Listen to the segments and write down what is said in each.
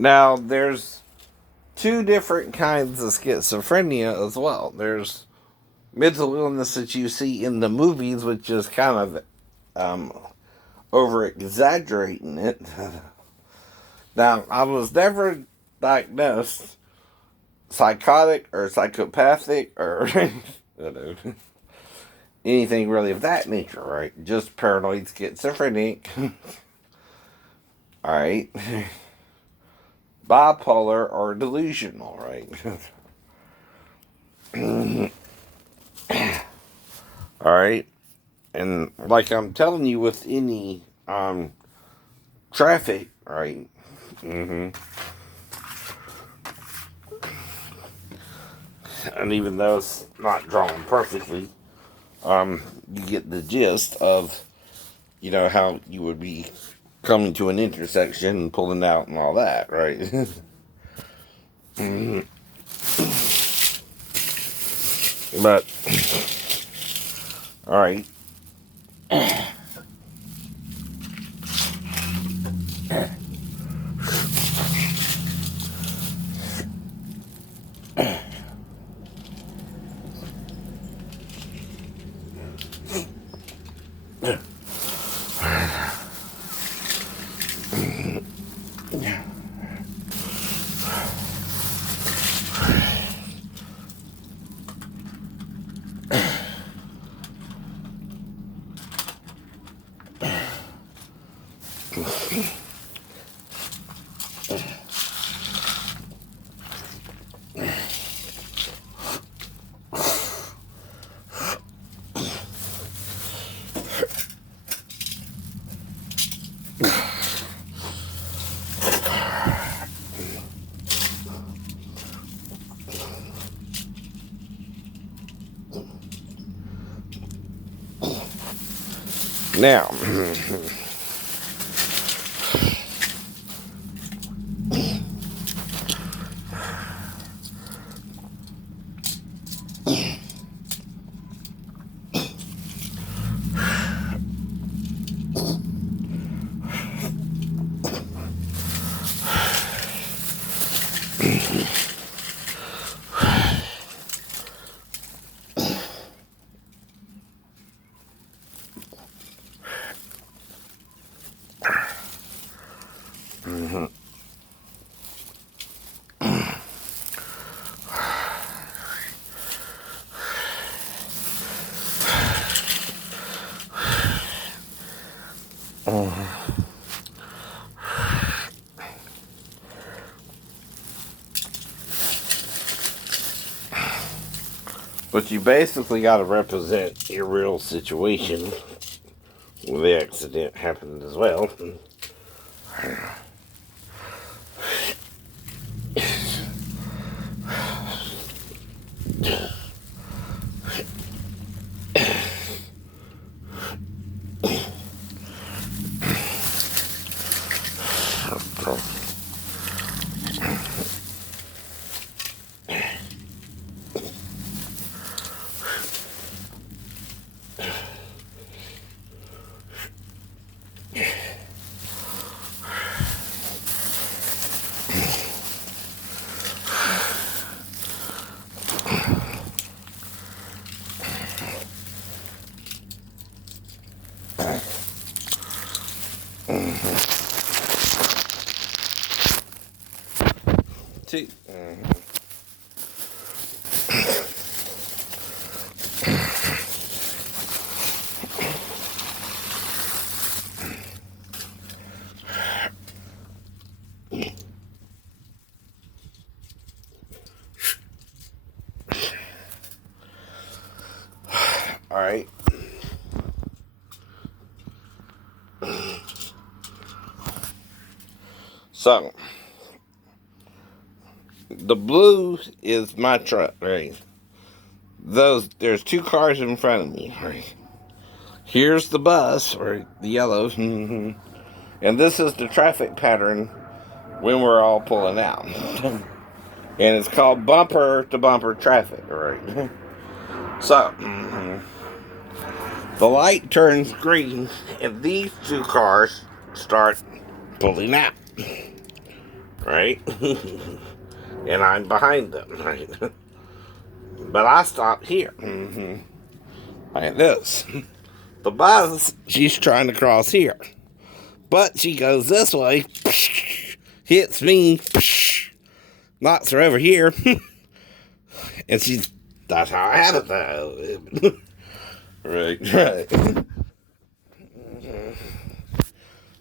Now, there's two different kinds of schizophrenia as well. There's mental illness that you see in the movies, which is kind of over exaggerating it. Now, I was never diagnosed psychotic or psychopathic or anything really of that nature, right? Just paranoid schizophrenic. Alright. Bipolar or delusional, right? Alright. And like I'm telling you with any traffic, right? Mm-hmm. And even though it's not drawn perfectly, you get the gist of, how you would be coming to an intersection and pulling out and all that, right? But, all right. Now, but you basically got to represent your real situation where the accident happened as well. See, all right. So, the blue is my truck, right? There's two cars in front of me, right? Here's the bus, or the yellow, and this is the traffic pattern when we're all pulling out. And it's called bumper to bumper traffic, right? So, the light turns green, and these two cars start pulling out, right? And I'm behind them, right? But I stopped here. Like this. The bus, she's trying to cross here. But she goes this way, hits me, knocks her over here, and that's how I have it though. Right.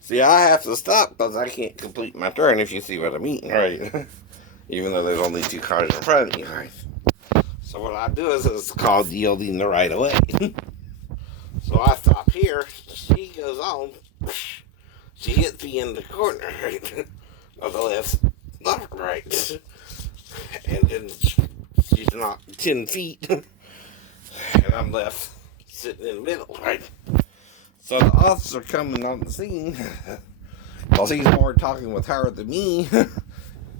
See, I have to stop because I can't complete my turn, if you see what I mean, right? Even though there's only 2 cars in front of me, right? So what I do is it's called yielding the right of way. So I stop here, she goes on, she hits me in the corner, right? Of the left, not right. And then she's not 10 feet, and I'm left sitting in the middle, right? So the officer coming on the scene, while he's more talking with her than me,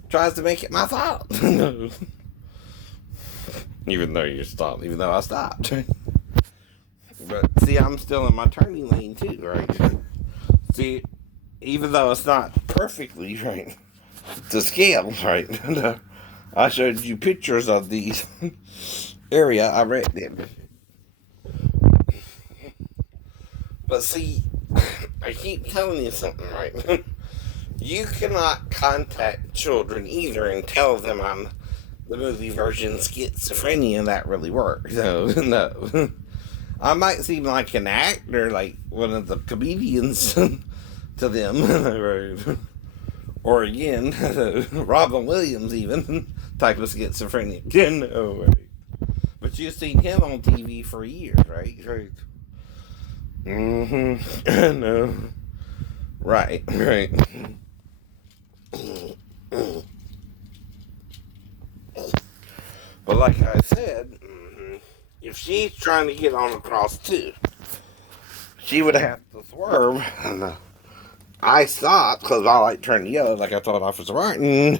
tries to make it my fault. Even though I stopped. But see, I'm still in my turning lane too, right? See, even though it's not perfectly right to scale, right? I showed you pictures of the area I wrecked in. But see, I keep telling you something, right? You cannot contact children either and tell them I'm the movie version schizophrenia. That really works. No. I might seem like an actor, like one of the comedians to them, right? Or again, Robin Williams even, type of schizophrenia. No, right? But you've seen him on TV for years, right? Right. No. Right. But like I said, if she's trying to get on across too, she would have to swerve. And I stopped because I like turning yellow, like I told Officer Martin.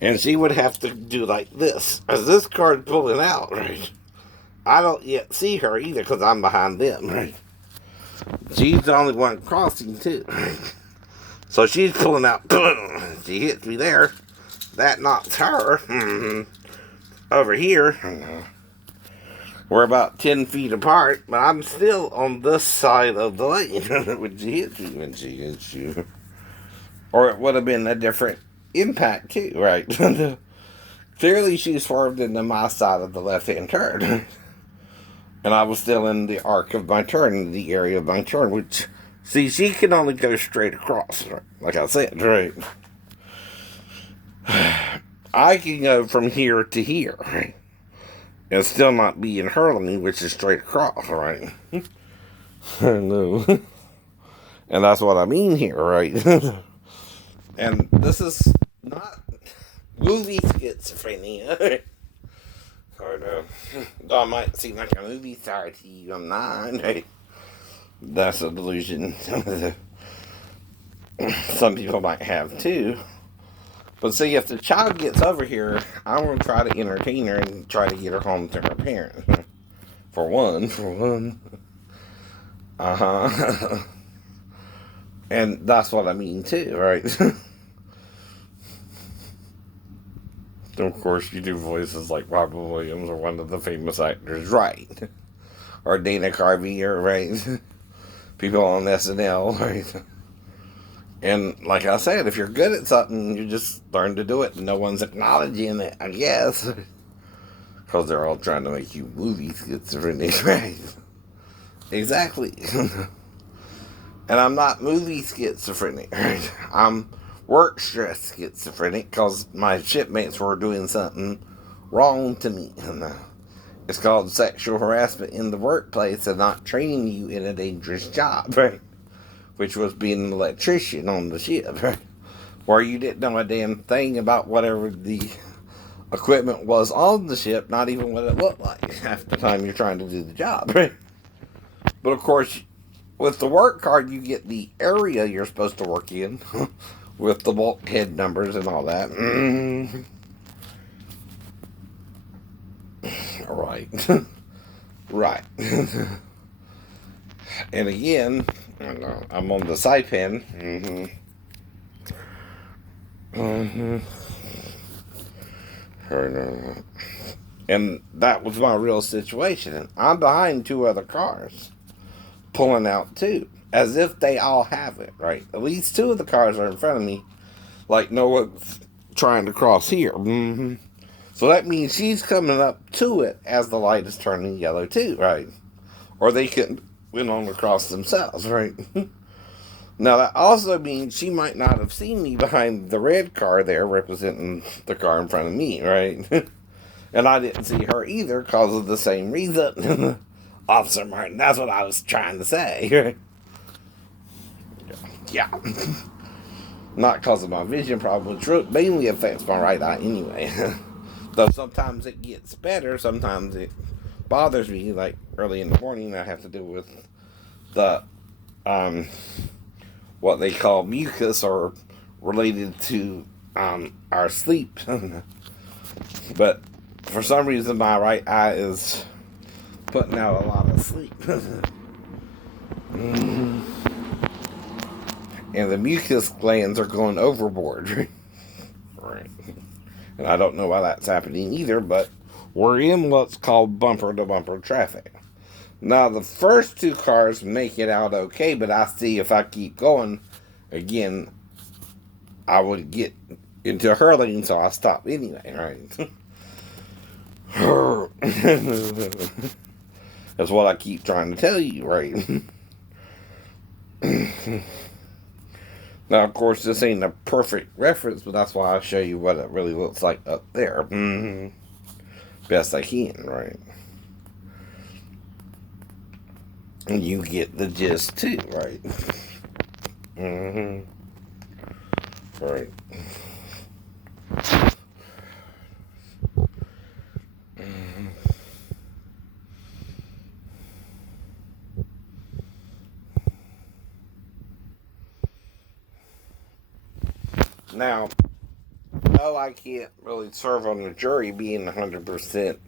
And she would have to do like this. As this car's pulling out, right? I don't yet see her either because I'm behind them, right? She's the only one crossing too. So she's pulling out. She hits me there. That knocks her over here. We're about 10 feet apart, but I'm still on this side of the lane when she hits me when she hits you. Or it would have been a different impact too, right? Clearly she swerved into my side of the left-hand turn. And I was still in the arc of my turn, in the area of my turn, which, see, she can only go straight across, right? Like I said, right? I can go from here to here, right? And still not be in her lane, which is straight across, right? No. And that's what I mean here, right? And this is not movie schizophrenia. Or though I might seem like a movie star to you, I'm not. Right? That's a delusion some people might have too. But see, if the child gets over here, I'm going to try to entertain her and try to get her home to her parents. For one. And that's what I mean too, right? Of course, you do voices like Robin Williams or one of the famous actors, right? Or Dana Carvey, or right? People on SNL, right? And like I said, if you're good at something, you just learn to do it. And no one's acknowledging it, I guess. Because they're all trying to make you movie schizophrenic, right? Exactly. And I'm not movie schizophrenic, right? I'm work stress schizophrenic because my shipmates were doing something wrong to me. And it's called sexual harassment in the workplace and not training you in a dangerous job, right? Which was being an electrician on the ship, right? Where you didn't know a damn thing about whatever the equipment was on the ship, not even what it looked like half the time you're trying to do the job, right? But of course, with the work card, you get the area you're supposed to work in with the bulkhead numbers and all that. Right. Right. And again, I know. I'm on the Saipan. And that was my real situation. I'm behind two other cars, pulling out too, as if they all have it, right? At least two of the cars are in front of me, like no one's trying to cross here. So that means she's coming up to it as the light is turning yellow too, right? Or they could went on across themselves, right? Now that also means she might not have seen me behind the red car there representing the car in front of me, right? And I didn't see her either because of the same reason. Officer Martin, that's what I was trying to say. Yeah. Not because of my vision problem, which mainly affects my right eye anyway. Though sometimes it gets better, sometimes it bothers me. Like early in the morning, I have to deal with the what they call mucus, or related to our sleep. But for some reason, my right eye is putting out a lot of sleep. And the mucus glands are going overboard. Right. And I don't know why that's happening either, but we're in what's called bumper-to-bumper traffic. Now, the first two cars make it out okay, but I see if I keep going, again, I would get into her lane, so I stop anyway, right? That's what I keep trying to tell you, right? Now, of course, this ain't a perfect reference, but that's why I show you what it really looks like up there. Best I can, right? And you get the gist too, right? Right. Now, no, I can't really serve on the jury being 100%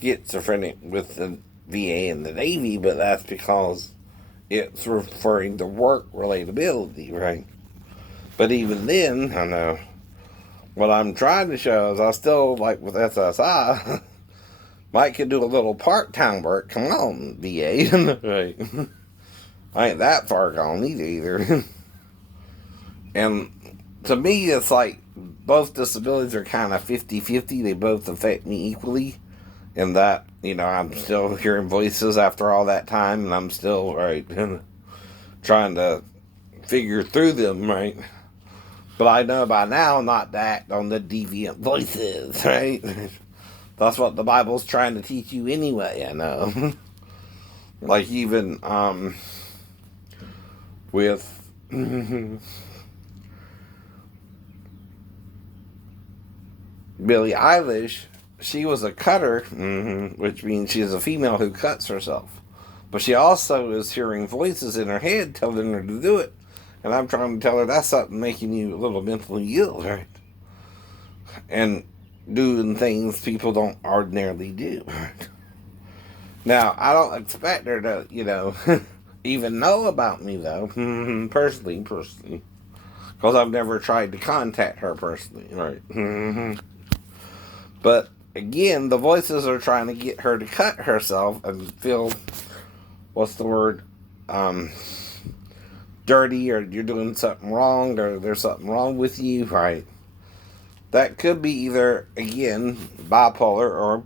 schizophrenic with the VA and the Navy, but that's because it's referring to work relatability, right? But even then, I know what I'm trying to show is I still, like with SSI, Mike could do a little part-time work. Come on, VA. Right. I ain't that far gone either. And to me, it's like both disabilities are kind of 50-50. They both affect me equally. And that, I'm still hearing voices after all that time, and I'm still, right, trying to figure through them, right? But I know by now not to act on the deviant voices, right? That's what the Bible's trying to teach you anyway, I know. Like even with Billie Eilish, she was a cutter, which means she's a female who cuts herself. But she also is hearing voices in her head telling her to do it. And I'm trying to tell her that's something making you a little mentally ill, right? And doing things people don't ordinarily do. Right? Now, I don't expect her to, even know about me, though, personally. Because I've never tried to contact her personally, right? But, again, the voices are trying to get her to cut herself and feel, what's the word, dirty, or you're doing something wrong, or there's something wrong with you, right? That could be either, again, bipolar or,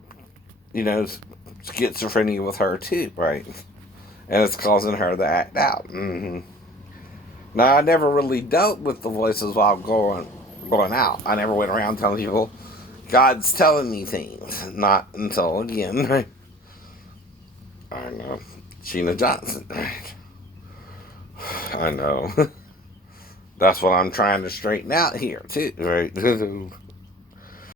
schizophrenia with her too, right? And it's causing her to act out. Now, I never really dealt with the voices while going out. I never went around telling people, God's telling me things. Not until, again, right? I know. Sheena Johnson, right? I know. That's what I'm trying to straighten out here, too, right?